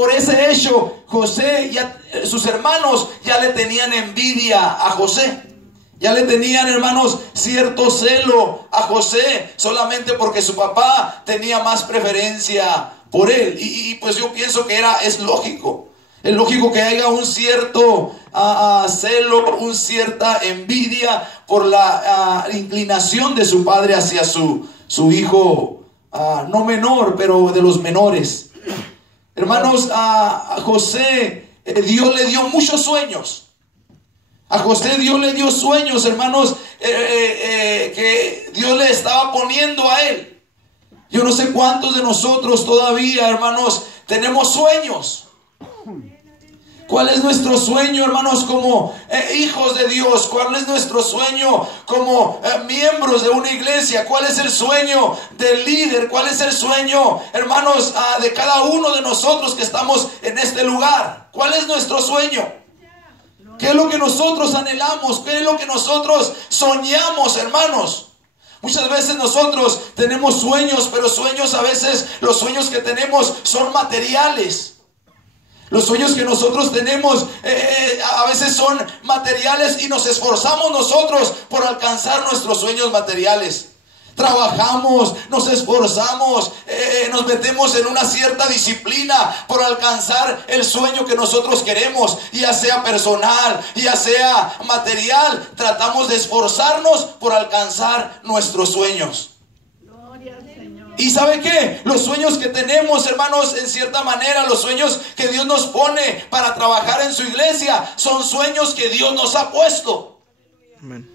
por ese hecho, sus hermanos ya le tenían envidia a José. Ya le tenían, hermanos, cierto celo a José, solamente porque su papá tenía más preferencia por él. Y pues yo pienso que es lógico. Es lógico que haya un cierto celo, una cierta envidia por la inclinación de su padre hacia su hijo, no menor, pero de los menores. Hermanos, a José Dios le dio muchos sueños. A José Dios le dio sueños, hermanos, que Dios le estaba poniendo a él. Yo no sé cuántos de nosotros todavía, hermanos, tenemos sueños. ¿Cuál es nuestro sueño, hermanos, como hijos de Dios? ¿Cuál es nuestro sueño como miembros de una iglesia? ¿Cuál es el sueño del líder? ¿Cuál es el sueño, hermanos, de cada uno de nosotros que estamos en este lugar? ¿Cuál es nuestro sueño? ¿Qué es lo que nosotros anhelamos? ¿Qué es lo que nosotros soñamos, hermanos? Muchas veces nosotros tenemos sueños, pero sueños a veces, los sueños que tenemos son materiales. Los sueños que nosotros tenemos a veces son materiales y nos esforzamos nosotros por alcanzar nuestros sueños materiales. Trabajamos, nos esforzamos, nos metemos en una cierta disciplina por alcanzar el sueño que nosotros queremos, ya sea personal, ya sea material. Tratamos de esforzarnos por alcanzar nuestros sueños. ¿Y sabe qué? Los sueños que tenemos, hermanos, en cierta manera, los sueños que Dios nos pone para trabajar en su iglesia, son sueños que Dios nos ha puesto. Amén.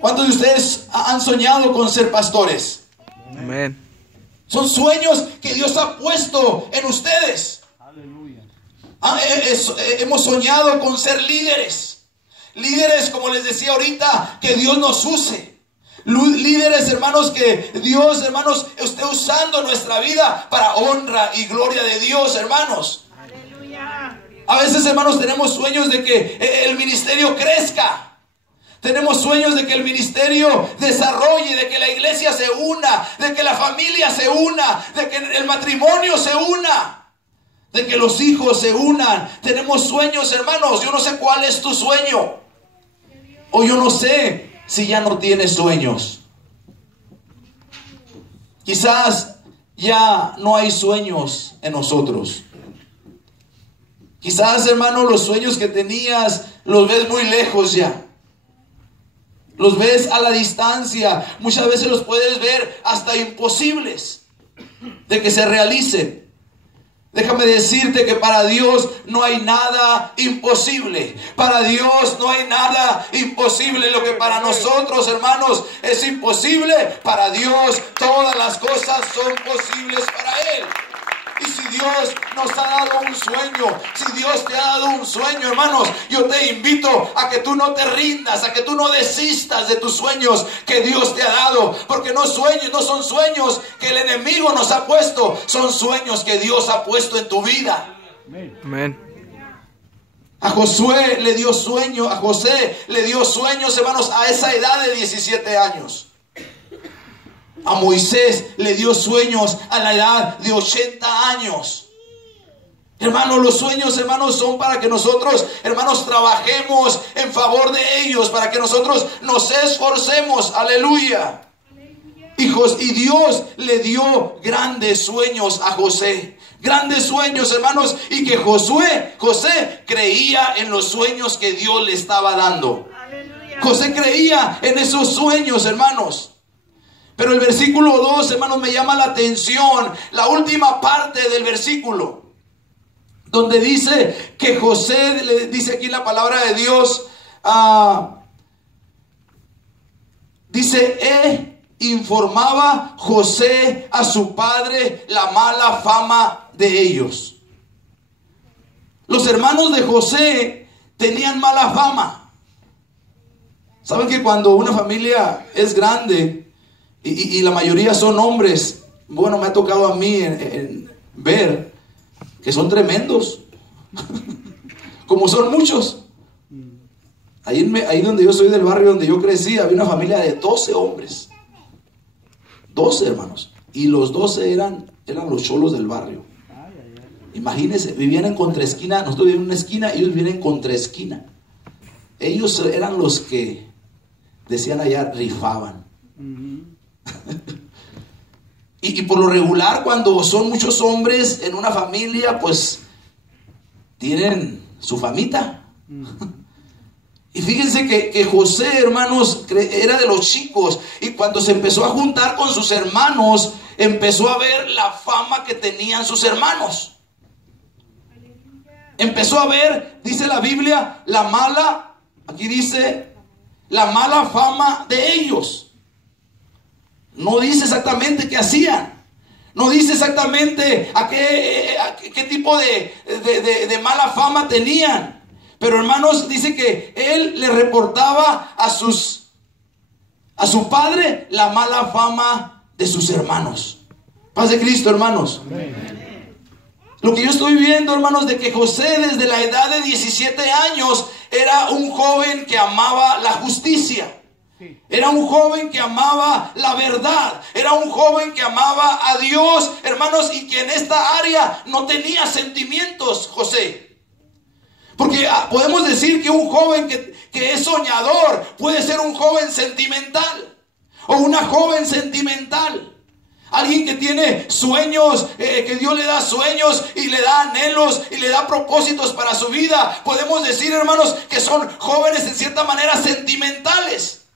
¿Cuántos de ustedes han soñado con ser pastores? Amén. Son sueños que Dios ha puesto en ustedes. Aleluya. Hemos soñado con ser líderes. Líderes, como les decía ahorita, que Dios nos use. Líderes, hermanos, que Dios, hermanos, esté usando nuestra vida para honra y gloria de Dios, hermanos. Aleluya. A veces, hermanos, tenemos sueños de que el ministerio crezca. Tenemos sueños de que el ministerio desarrolle, de que la iglesia se una, de que la familia se una, de que el matrimonio se una, de que los hijos se unan. Tenemos sueños, hermanos. Yo no sé cuál es tu sueño. O yo no sé si ya no tienes sueños. Quizás ya no hay sueños en nosotros. Quizás, hermano, los sueños que tenías los ves muy lejos ya. Los ves a la distancia. Muchas veces los puedes ver hasta imposibles de que se realicen. Déjame decirte que para Dios no hay nada imposible. Para Dios no hay nada imposible. Lo que para nosotros, hermanos, es imposible, para Dios todas las cosas son posibles para Él. Y si Dios nos ha dado un sueño, si Dios te ha dado un sueño, hermanos, yo te invito a que tú no te rindas, a que tú no desistas de tus sueños que Dios te ha dado. Porque no son sueños que el enemigo nos ha puesto, son sueños que Dios ha puesto en tu vida. Amén. A José le dio sueños, hermanos, a esa edad de 17 años. A Moisés le dio sueños a la edad de 80 años. Hermanos, los sueños, hermanos, son para que nosotros, hermanos, trabajemos en favor de ellos, para que nosotros nos esforcemos. Aleluya. Y Dios le dio grandes sueños a José. Grandes sueños, hermanos. Y que José creía en los sueños que Dios le estaba dando. José creía en esos sueños, hermanos. Pero el versículo 2, hermanos, me llama la atención. La última parte del versículo, donde dice que José, le dice aquí la palabra de Dios, dice, informaba José a su padre la mala fama de ellos. Los hermanos de José tenían mala fama. ¿Saben que cuando una familia es grande y la mayoría son hombres? Bueno, me ha tocado a mí ver que son tremendos. Como son muchos. Ahí donde yo soy, del barrio donde yo crecí, había una familia de 12 hombres. 12 hermanos. Y los 12 eran los cholos del barrio. Imagínense, vivían en contraesquina. Nosotros vivíamos en una esquina, ellos vivían en contraesquina. Ellos eran los que, decían allá, rifaban. Y por lo regular, cuando son muchos hombres en una familia, pues tienen su famita. Y fíjense que José, hermanos, era de los chicos. Y cuando se empezó a juntar con sus hermanos, empezó a ver la fama que tenían sus hermanos. Empezó a ver, dice la Biblia, la mala, aquí dice, la mala fama de ellos. No dice exactamente qué hacían. No dice exactamente a qué tipo de mala fama tenían. Pero hermanos, dice que él le reportaba a su padre la mala fama de sus hermanos. Paz de Cristo, hermanos. Amén. Lo que yo estoy viendo, hermanos, de que José desde la edad de 17 años era un joven que amaba la justicia. Era un joven que amaba la verdad. Era un joven que amaba a Dios, hermanos, y que en esta área no tenía sentimientos, José. Porque podemos decir que un joven que es soñador puede ser un joven sentimental o una joven sentimental. Alguien que tiene sueños, que Dios le da sueños y le da anhelos y le da propósitos para su vida. Podemos decir, hermanos, que son jóvenes en cierta manera sentimentales.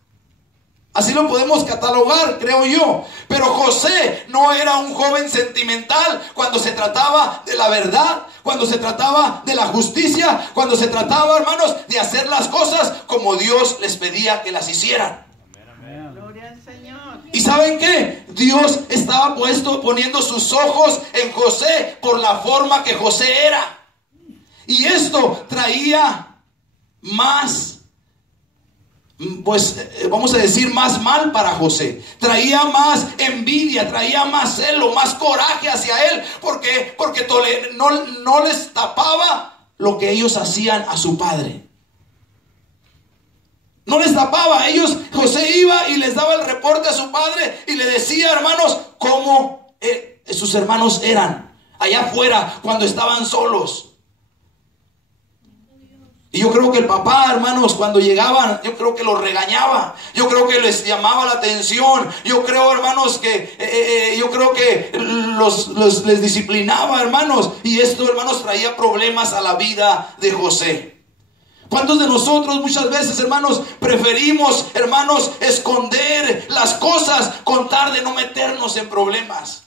Así lo podemos catalogar, creo yo. Pero José no era un joven sentimental cuando se trataba de la verdad, cuando se trataba de la justicia, cuando se trataba, hermanos, de hacer las cosas como Dios les pedía que las hicieran. Gloria al Señor. ¿Y saben qué? Dios estaba poniendo sus ojos en José por la forma que José era. Y esto traía más, pues vamos a decir, más mal para José. Traía más envidia, traía más celo, más coraje hacia él, porque no les tapaba lo que ellos hacían a su padre. No les tapaba. José iba y les daba el reporte a su padre y le decía, hermanos, cómo sus hermanos eran allá afuera cuando estaban solos. Y yo creo que el papá, hermanos, cuando llegaban, yo creo que los regañaba. Yo creo que les llamaba la atención. Yo creo, hermanos, que les disciplinaba, hermanos. Y esto, hermanos, traía problemas a la vida de José. ¿Cuántos de nosotros muchas veces, hermanos, preferimos, hermanos, esconder las cosas con tal de no meternos en problemas?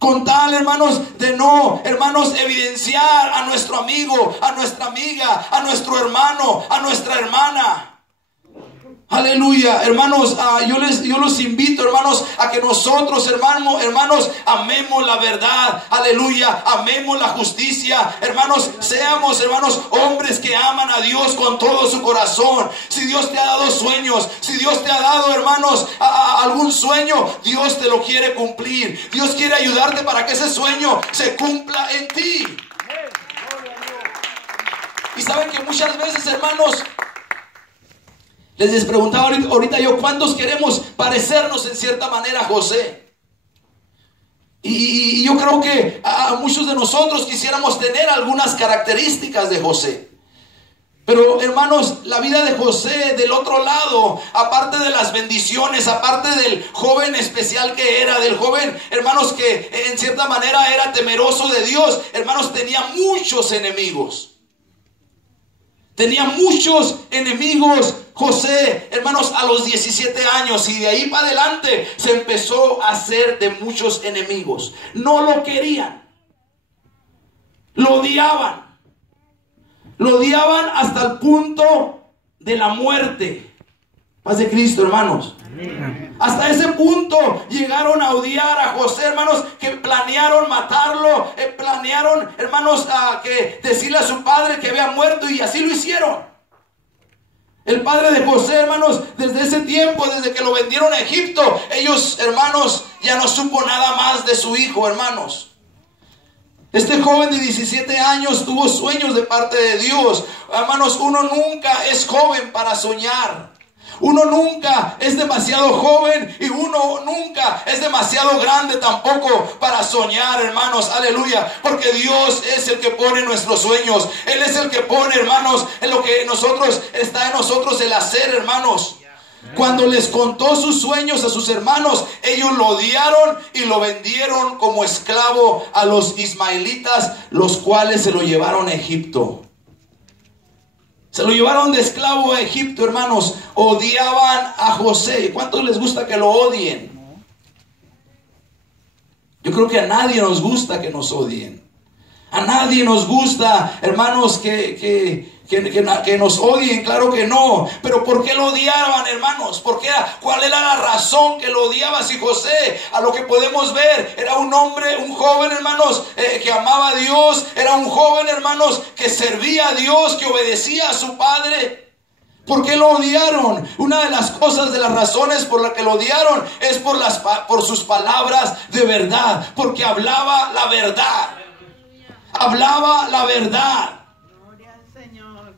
Con tal, hermanos, de no, hermanos, evidenciar a nuestro amigo, a nuestra amiga, a nuestro hermano, a nuestra hermana. Aleluya, hermanos, yo los invito, hermanos, a que nosotros, hermanos, amemos la verdad. Aleluya, amemos la justicia. Hermanos, seamos, hermanos, hombres que aman a Dios con todo su corazón. Si Dios te ha dado sueños, si Dios te ha dado, hermanos, algún sueño, Dios te lo quiere cumplir. Dios quiere ayudarte para que ese sueño se cumpla en ti. Y saben que muchas veces, hermanos, les preguntaba ahorita yo, ¿cuántos queremos parecernos en cierta manera a José? Y yo creo que a muchos de nosotros quisiéramos tener algunas características de José. Pero, hermanos, la vida de José del otro lado, aparte de las bendiciones, aparte del joven especial que era, del joven, hermanos, que en cierta manera era temeroso de Dios, hermanos, tenía muchos enemigos. Tenía muchos enemigos José, hermanos, a los 17 años, y de ahí para adelante se empezó a hacer de muchos enemigos. No lo querían, lo odiaban hasta el punto de la muerte. Paz de Cristo, hermanos. Hasta ese punto llegaron a odiar a José, hermanos, que planearon matarlo, planearon, hermanos, que decirle a su padre que había muerto, y así lo hicieron. El padre de José, hermanos, desde ese tiempo, desde que lo vendieron a Egipto, ellos, hermanos, ya no supo nada más de su hijo, hermanos. Este joven de 17 años tuvo sueños de parte de Dios. Hermanos, uno nunca es joven para soñar. Uno nunca es demasiado joven y uno nunca es demasiado grande tampoco para soñar, hermanos, aleluya, porque Dios es el que pone nuestros sueños. Él es el que pone, hermanos, en lo que nosotros está en nosotros el hacer, hermanos. Cuando les contó sus sueños a sus hermanos, ellos lo odiaron y lo vendieron como esclavo a los ismaelitas, los cuales se lo llevaron a Egipto. Se lo llevaron de esclavo a Egipto, hermanos. Odiaban a José. ¿Cuántos les gusta que lo odien? Yo creo que a nadie nos gusta que nos odien. A nadie nos gusta, hermanos, que nos odien, claro que no. Pero ¿por qué lo odiaban, hermanos? ¿Cuál era la razón que lo odiaba? Si José, a lo que podemos ver, era un hombre, un joven, hermanos, que amaba a Dios. Era un joven, hermanos, que servía a Dios, que obedecía a su padre. ¿Por qué lo odiaron? Una de las cosas, de las razones por las que lo odiaron, es por sus palabras de verdad. Porque hablaba la verdad. Hablaba la verdad. Gloria al Señor.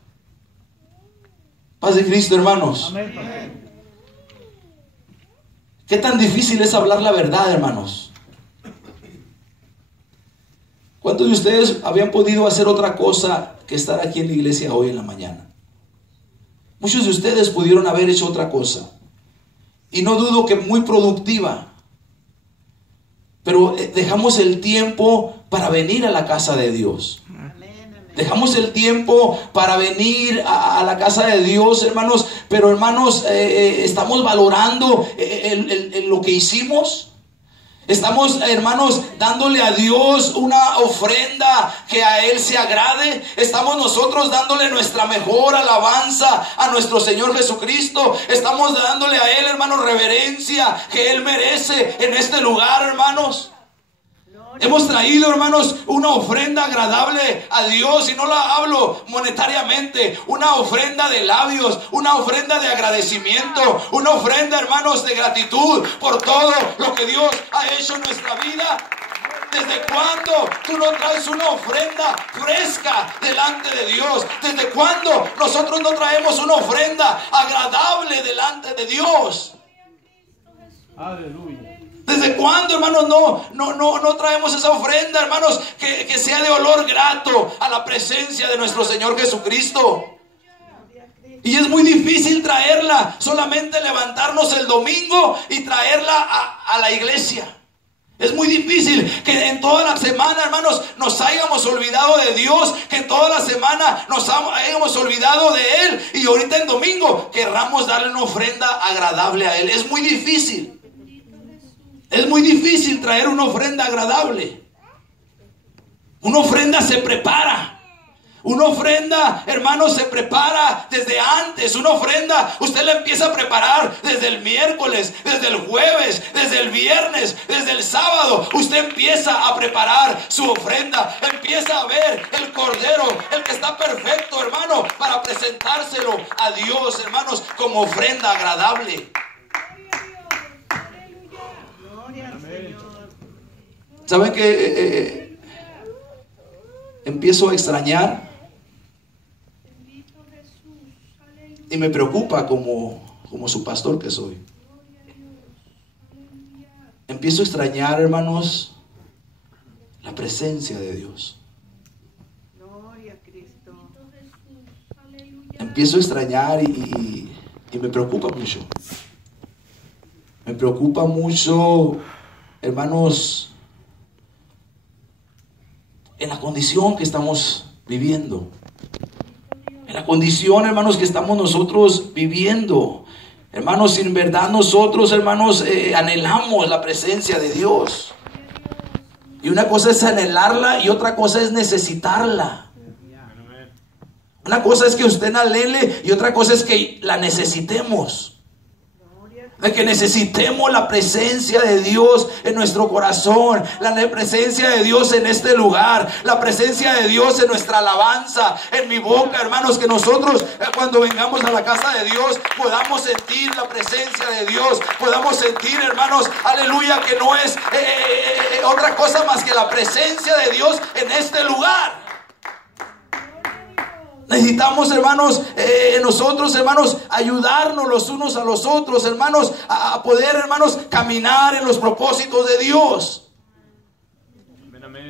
Paz de Cristo, hermanos. Amén. ¿Qué tan difícil es hablar la verdad, hermanos? ¿Cuántos de ustedes habían podido hacer otra cosa que estar aquí en la iglesia hoy en la mañana? Muchos de ustedes pudieron haber hecho otra cosa. Y no dudo que muy productiva. Pero dejamos el tiempo para venir a la casa de Dios. Dejamos el tiempo para venir a la casa de Dios, hermanos. Pero, hermanos, estamos valorando lo que hicimos. Estamos, hermanos, dándole a Dios una ofrenda que a Él se agrade. Estamos nosotros dándole nuestra mejor alabanza a nuestro Señor Jesucristo. Estamos dándole a Él, hermanos, reverencia que Él merece en este lugar, hermanos. Hemos traído, hermanos, una ofrenda agradable a Dios, y no la hablo monetariamente, una ofrenda de labios, una ofrenda de agradecimiento, una ofrenda, hermanos, de gratitud por todo lo que Dios ha hecho en nuestra vida. ¿Desde cuándo tú no traes una ofrenda fresca delante de Dios? ¿Desde cuándo nosotros no traemos una ofrenda agradable delante de Dios? Aleluya. ¿Desde cuándo, hermanos, no traemos esa ofrenda, hermanos, que sea de olor grato a la presencia de nuestro Señor Jesucristo? Y es muy difícil traerla, solamente levantarnos el domingo y traerla a la iglesia. Es muy difícil que en toda la semana, hermanos, nos hayamos olvidado de Dios, que en toda la semana nos hayamos olvidado de Él, y ahorita en domingo querramos darle una ofrenda agradable a Él. Es muy difícil. Es muy difícil traer una ofrenda agradable. Una ofrenda se prepara. Una ofrenda, hermanos, se prepara desde antes. Una ofrenda usted la empieza a preparar desde el miércoles, desde el jueves, desde el viernes, desde el sábado. Usted empieza a preparar su ofrenda. Empieza a ver el cordero, el que está perfecto, hermano, para presentárselo a Dios, hermanos, como ofrenda agradable. ¿Saben que empiezo a extrañar? Y me preocupa como su pastor que soy. Empiezo a extrañar, hermanos, la presencia de Dios. Gloria a Cristo. Empiezo a extrañar y me preocupa mucho. Me preocupa mucho, hermanos, en la condición que estamos viviendo. En la condición, hermanos, que estamos nosotros viviendo. Hermanos, sin verdad nosotros, hermanos, anhelamos la presencia de Dios. Y una cosa es anhelarla y otra cosa es necesitarla. Una cosa es que usted la anhele y otra cosa es que la necesitemos. De que necesitemos la presencia de Dios en nuestro corazón, la presencia de Dios en este lugar, la presencia de Dios en nuestra alabanza, en mi boca, hermanos, que nosotros cuando vengamos a la casa de Dios podamos sentir la presencia de Dios, podamos sentir, hermanos, aleluya, que no es otra cosa más que la presencia de Dios en este lugar. Necesitamos, hermanos, nosotros, hermanos, ayudarnos los unos a los otros, hermanos, a poder, hermanos, caminar en los propósitos de Dios.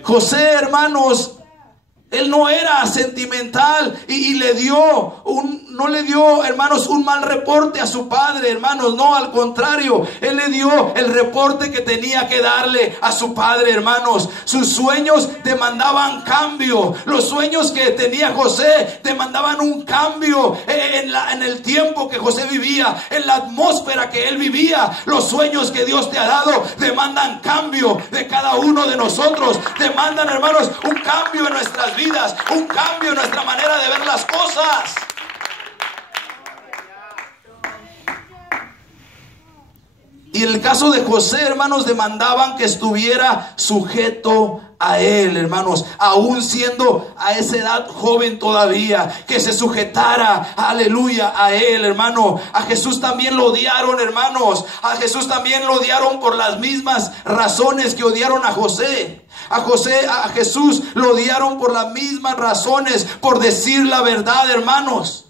José, hermanos, él no era sentimental y no le dio, hermanos, un mal reporte a su padre, hermanos. No, al contrario, él le dio el reporte que tenía que darle a su padre, hermanos. Sus sueños demandaban cambio. Los sueños que tenía José demandaban un cambio en el tiempo que José vivía, en la atmósfera que él vivía. Los sueños que Dios te ha dado demandan cambio de cada uno de nosotros. Demandan, hermanos, un cambio en nuestras vidas, un cambio en nuestra manera de ver las cosas. Y en el caso de José, hermanos, demandaban que estuviera sujeto a él, hermanos, aún siendo a esa edad joven todavía, que se sujetara, aleluya, a él, hermano. A Jesús también lo odiaron, hermanos. A Jesús también lo odiaron por las mismas razones que odiaron a José. A Jesús lo odiaron por las mismas razones, por decir la verdad, hermanos.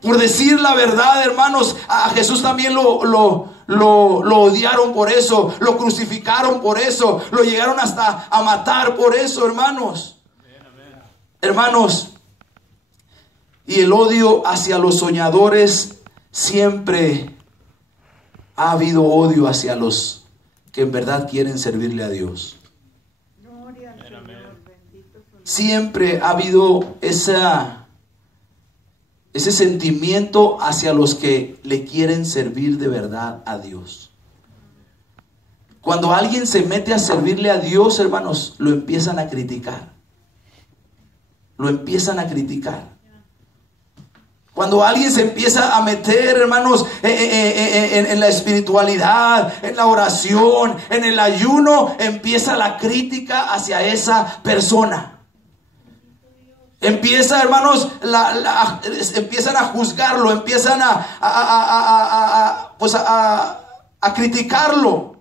Por decir la verdad, hermanos. A Jesús también lo odiaron por eso, lo crucificaron por eso, lo llegaron hasta a matar por eso, hermanos. Hermanos, y el odio hacia los soñadores, siempre ha habido odio hacia los que en verdad quieren servirle a Dios. Siempre ha habido ese sentimiento hacia los que le quieren servir de verdad a Dios. Cuando alguien se mete a servirle a Dios, hermanos, lo empiezan a criticar. Lo empiezan a criticar. Cuando alguien se empieza a meter, hermanos, en la espiritualidad, en la oración, en el ayuno, empieza la crítica hacia esa persona. Empieza, hermanos, empiezan a juzgarlo, empiezan a criticarlo.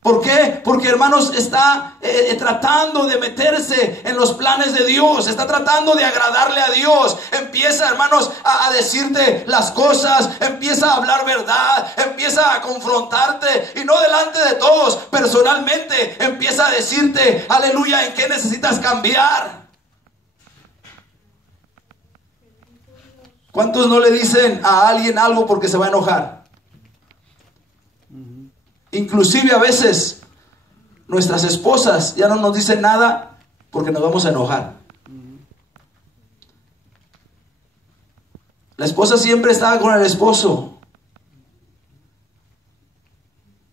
¿Por qué? Porque, hermanos, está tratando de meterse en los planes de Dios, está tratando de agradarle a Dios. Empieza, hermanos, a decirte las cosas, empieza a hablar verdad, empieza a confrontarte, y no delante de todos, personalmente empieza a decirte, aleluya, en qué necesitas cambiar. ¿Cuántos no le dicen a alguien algo porque se va a enojar? Inclusive a veces nuestras esposas ya no nos dicen nada porque nos vamos a enojar. La esposa siempre está con el esposo.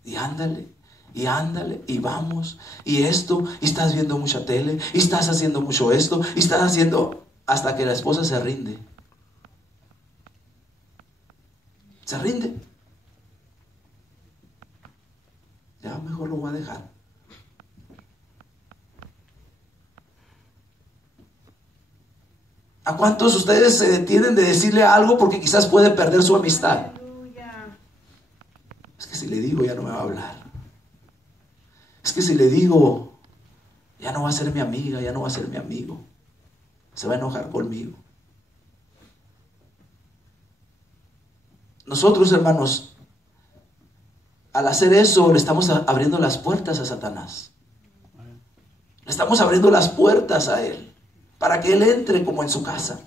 Y ándale, y vamos, y esto, y estás viendo mucha tele, y estás haciendo mucho esto, y estás haciendo, hasta que la esposa se rinde. Se rinde. Ya mejor lo voy a dejar. ¿A cuántos de ustedes se detienen de decirle algo porque quizás puede perder su amistad? Es que si le digo ya no me va a hablar. Es que si le digo ya no va a ser mi amiga, ya no va a ser mi amigo. Se va a enojar conmigo. Nosotros, hermanos, al hacer eso, le estamos abriendo las puertas a Satanás. Le estamos abriendo las puertas a él, para que él entre como en su casa.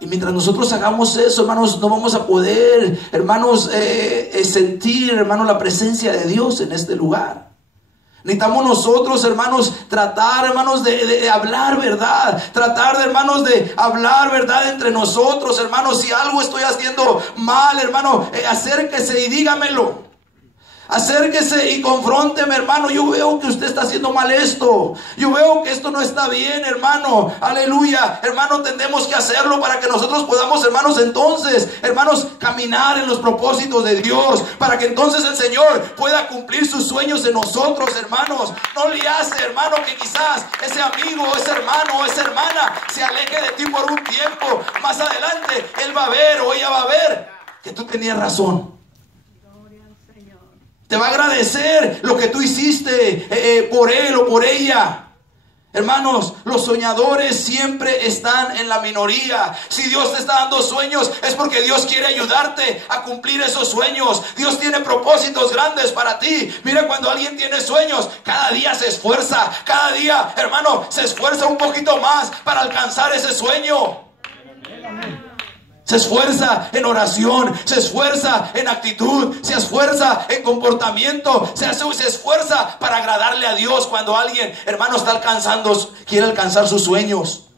Y mientras nosotros hagamos eso, hermanos, no vamos a poder, hermanos, sentir, hermanos, la presencia de Dios en este lugar. Necesitamos nosotros, hermanos, tratar, hermanos, de hablar verdad. Tratar, hermanos, de hablar verdad entre nosotros, hermanos. Si algo estoy haciendo mal, hermano, acérquese y dígamelo. Acérquese y confrónteme, hermano. Yo veo que usted está haciendo mal esto. Yo veo que esto no está bien, hermano. Aleluya. Hermano, tendremos que hacerlo para que nosotros podamos, hermanos, entonces, hermanos, caminar en los propósitos de Dios. Para que entonces el Señor pueda cumplir sus sueños en nosotros, hermanos. No le hace, hermano, que quizás ese amigo, ese hermano o esa hermana se aleje de ti por un tiempo. Más adelante, él va a ver o ella va a ver que tú tenías razón. Te va a agradecer lo que tú hiciste por él o por ella. Hermanos, los soñadores siempre están en la minoría. Si Dios te está dando sueños, es porque Dios quiere ayudarte a cumplir esos sueños. Dios tiene propósitos grandes para ti. Mira, cuando alguien tiene sueños, cada día se esfuerza. Cada día, hermano, se esfuerza un poquito más para alcanzar ese sueño. Se esfuerza en oración, se esfuerza en actitud, se esfuerza en comportamiento, se esfuerza para agradarle a Dios. Cuando alguien, hermano, quiere alcanzar sus sueños.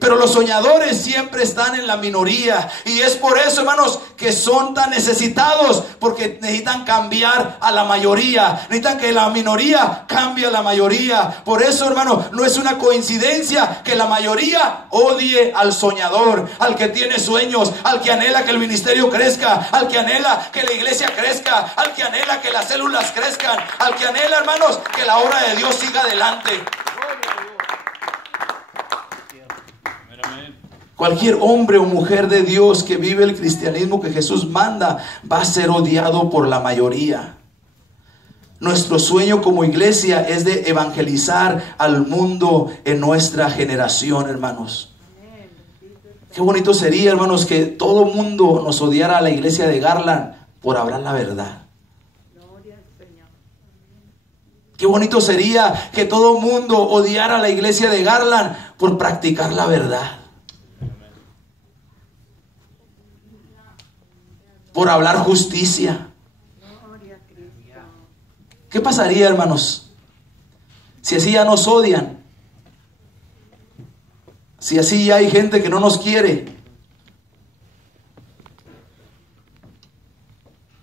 Pero los soñadores siempre están en la minoría. Y es por eso, hermanos, que son tan necesitados. Porque necesitan cambiar a la mayoría. Necesitan que la minoría cambie a la mayoría. Por eso, hermano, no es una coincidencia que la mayoría odie al soñador, al que tiene sueños, al que anhela que el ministerio crezca, al que anhela que la iglesia crezca, al que anhela que las células crezcan, al que anhela, hermanos, que la obra de Dios siga adelante. Cualquier hombre o mujer de Dios que vive el cristianismo que Jesús manda va a ser odiado por la mayoría. Nuestro sueño como iglesia es de evangelizar al mundo en nuestra generación, hermanos. Qué bonito sería, hermanos, que todo mundo nos odiara a la iglesia de Garland por hablar la verdad. Qué bonito sería que todo mundo odiara a la iglesia de Garland por practicar la verdad. Por hablar justicia. ¿Qué pasaría, hermanos, si así ya nos odian? Si así ya hay gente que no nos quiere.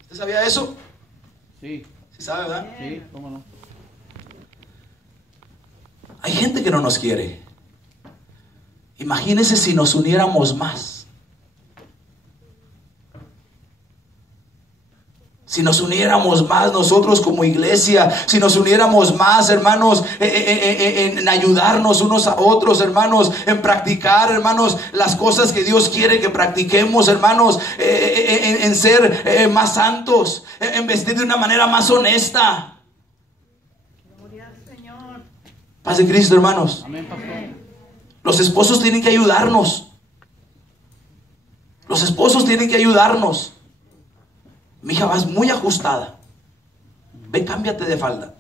¿Usted sabía eso? Sí. ¿Sí sabe, verdad? Sí, cómo no. Hay gente que no nos quiere. Imagínense si nos uniéramos más. Si nos uniéramos más nosotros como iglesia, si nos uniéramos más, hermanos, en ayudarnos unos a otros, hermanos, en practicar, hermanos, las cosas que Dios quiere que practiquemos, hermanos, en ser más santos, en vestir de una manera más honesta. Gloria al Señor. Paz de Cristo, hermanos. Amén, pastor. Los esposos tienen que ayudarnos. Los esposos tienen que ayudarnos. Mi hija, vas muy ajustada. Ve, cámbiate de falda.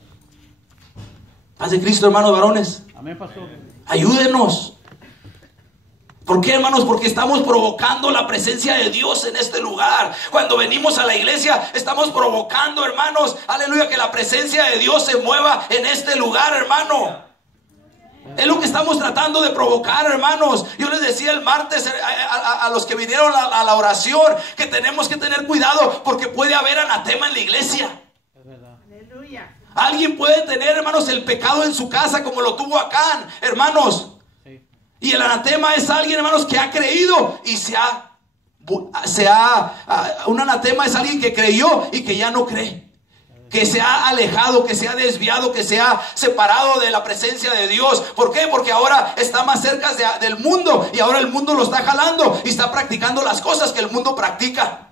Paz de Cristo, hermanos varones. Amén, pastor. Ayúdenos. ¿Por qué, hermanos? Porque estamos provocando la presencia de Dios en este lugar. Cuando venimos a la iglesia, estamos provocando, hermanos, aleluya, que la presencia de Dios se mueva en este lugar, hermano. Es lo que estamos tratando de provocar, hermanos. Yo les decía el martes a los que vinieron a la oración que tenemos que tener cuidado porque puede haber anatema en la iglesia. Es verdad. Aleluya. Alguien puede tener, hermanos, el pecado en su casa como lo tuvo Acán, hermanos. Sí. Y el anatema es alguien, hermanos, que ha creído y un anatema es alguien que creyó y que ya no cree. Que se ha alejado, que se ha desviado, que se ha separado de la presencia de Dios. ¿Por qué? Porque ahora está más cerca del mundo y ahora el mundo lo está jalando y está practicando las cosas que el mundo practica.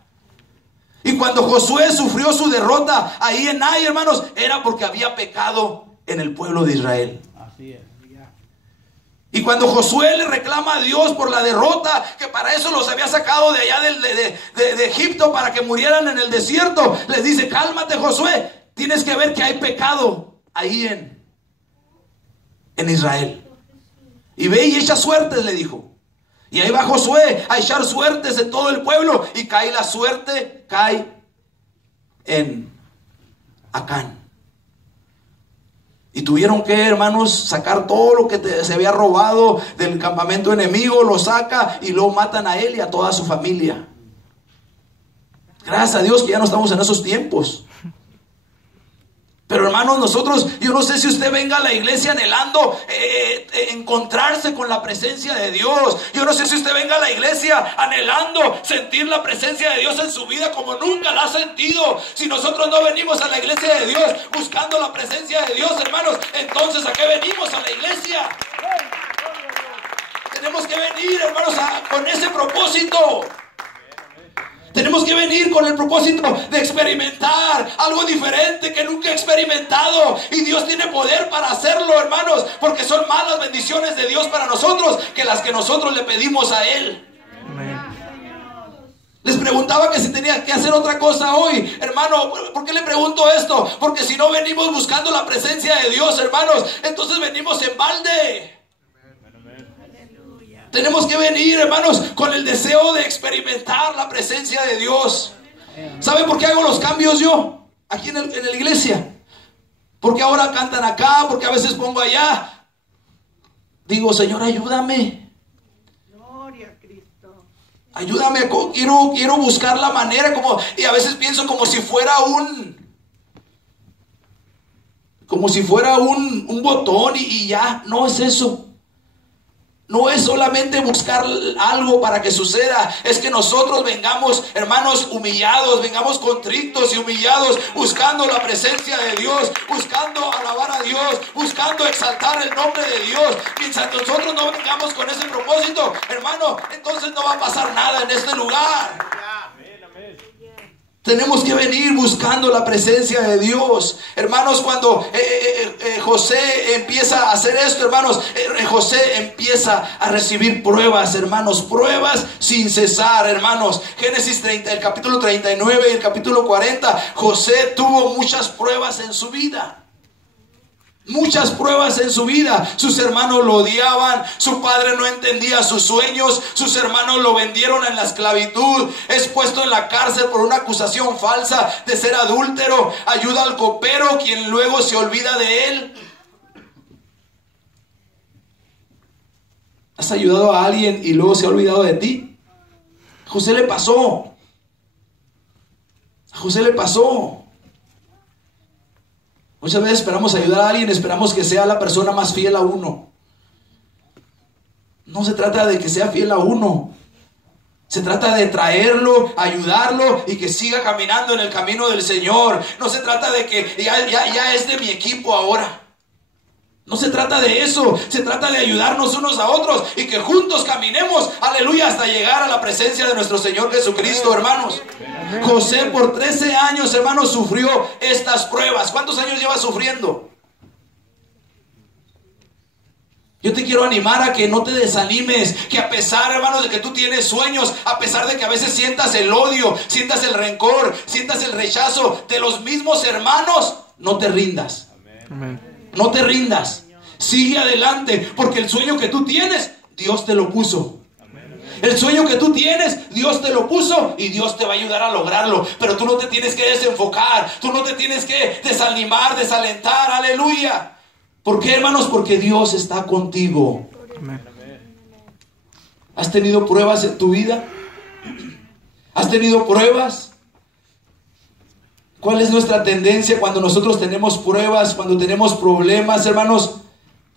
Y cuando Josué sufrió su derrota ahí en Ai, hermanos, era porque había pecado en el pueblo de Israel. Así es. Y cuando Josué le reclama a Dios por la derrota, que para eso los había sacado de allá de Egipto para que murieran en el desierto, les dice: cálmate, Josué, tienes que ver que hay pecado ahí en Israel. Y ve y echa suertes, le dijo. Y ahí va Josué a echar suertes en todo el pueblo y cae la suerte, cae en Acán. Y tuvieron que, hermanos, sacar todo lo que se había robado del campamento enemigo, lo saca y lo matan a él y a toda su familia. Gracias a Dios que ya no estamos en esos tiempos. Pero, hermanos, nosotros, yo no sé si usted venga a la iglesia anhelando encontrarse con la presencia de Dios. Yo no sé si usted venga a la iglesia anhelando sentir la presencia de Dios en su vida como nunca la ha sentido. Si nosotros no venimos a la iglesia de Dios buscando la presencia de Dios, hermanos, entonces ¿a qué venimos a la iglesia? Tenemos que venir, hermanos, con ese propósito. Tenemos que venir con el propósito de experimentar algo diferente que nunca he experimentado. Y Dios tiene poder para hacerlo, hermanos, porque son más las bendiciones de Dios para nosotros que las que nosotros le pedimos a Él. Les preguntaba que si tenía que hacer otra cosa hoy. Hermano, ¿por qué le pregunto esto? Porque si no venimos buscando la presencia de Dios, hermanos, entonces venimos en balde. Tenemos que venir, hermanos, con el deseo de experimentar la presencia de Dios. ¿Saben por qué hago los cambios yo? Aquí en la iglesia. Porque ahora cantan acá, porque a veces pongo allá. Digo, Señor, ayúdame. Gloria a Cristo. Ayúdame, quiero buscar la manera y a veces pienso como si fuera un botón y ya, no es eso. No es solamente buscar algo para que suceda, es que nosotros vengamos, hermanos, humillados, vengamos contritos y humillados, buscando la presencia de Dios, buscando alabar a Dios, buscando exaltar el nombre de Dios. Mientras nosotros no vengamos con ese propósito, hermano, entonces no va a pasar nada en este lugar. Tenemos que venir buscando la presencia de Dios. Hermanos, cuando José empieza a hacer esto, hermanos, José empieza a recibir pruebas, hermanos, pruebas sin cesar, hermanos. Génesis 30, el capítulo 39 y el capítulo 40, José tuvo muchas pruebas en su vida. Muchas pruebas en su vida. Sus hermanos lo odiaban, su padre no entendía sus sueños, sus hermanos lo vendieron en la esclavitud, es puesto en la cárcel por una acusación falsa de ser adúltero, ayuda al copero quien luego se olvida de él. ¿Has ayudado a alguien y luego se ha olvidado de ti? A José le pasó. A José le pasó. Muchas veces esperamos ayudar a alguien, esperamos que sea la persona más fiel a uno. No se trata de que sea fiel a uno. Se trata de traerlo, ayudarlo y que siga caminando en el camino del Señor. No se trata de que ya es de mi equipo ahora. No se trata de eso, se trata de ayudarnos unos a otros y que juntos caminemos, aleluya, hasta llegar a la presencia de nuestro Señor Jesucristo, hermanos. José por 13 años, hermanos, sufrió estas pruebas. ¿Cuántos años lleva sufriendo? Yo te quiero animar a que no te desanimes, que a pesar, hermanos, de que tú tienes sueños, a pesar de que a veces sientas el odio, sientas el rencor, sientas el rechazo de los mismos hermanos, no te rindas. Amén. No te rindas, sigue adelante, porque el sueño que tú tienes, Dios te lo puso. El sueño que tú tienes, Dios te lo puso y Dios te va a ayudar a lograrlo. Pero tú no te tienes que desenfocar, tú no te tienes que desanimar, desalentar, aleluya. ¿Por qué, hermanos? Porque Dios está contigo. ¿Has tenido pruebas en tu vida? ¿Has tenido pruebas? ¿Cuál es nuestra tendencia cuando nosotros tenemos pruebas, cuando tenemos problemas, hermanos?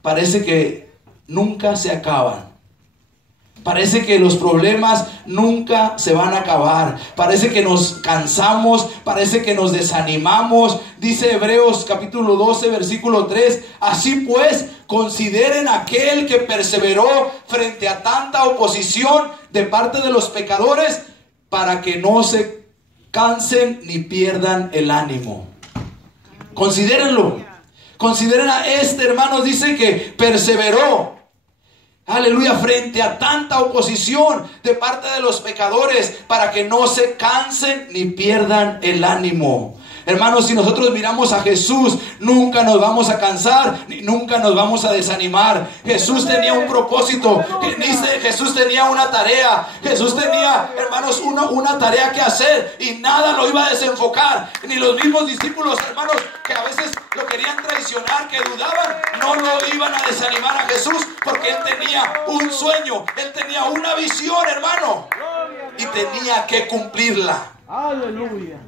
Parece que nunca se acaban. Parece que los problemas nunca se van a acabar. Parece que nos cansamos, parece que nos desanimamos. Dice Hebreos capítulo 12, versículo 3. Así pues, consideren aquel que perseveró frente a tanta oposición de parte de los pecadores, para que no se cansen ni pierdan el ánimo. Considérenlo. Consideren a hermanos, dice que perseveró, aleluya, frente a tanta oposición de parte de los pecadores, para que no se cansen ni pierdan el ánimo. Hermanos, si nosotros miramos a Jesús, nunca nos vamos a cansar, ni nunca nos vamos a desanimar. Jesús tenía un propósito, Jesús tenía una tarea, Jesús tenía, hermanos, una tarea que hacer, y nada lo iba a desenfocar. Ni los mismos discípulos, hermanos, que a veces lo querían traicionar, que dudaban, no lo iban a desanimar a Jesús, porque Él tenía un sueño, Él tenía una visión, hermano, y tenía que cumplirla. Aleluya.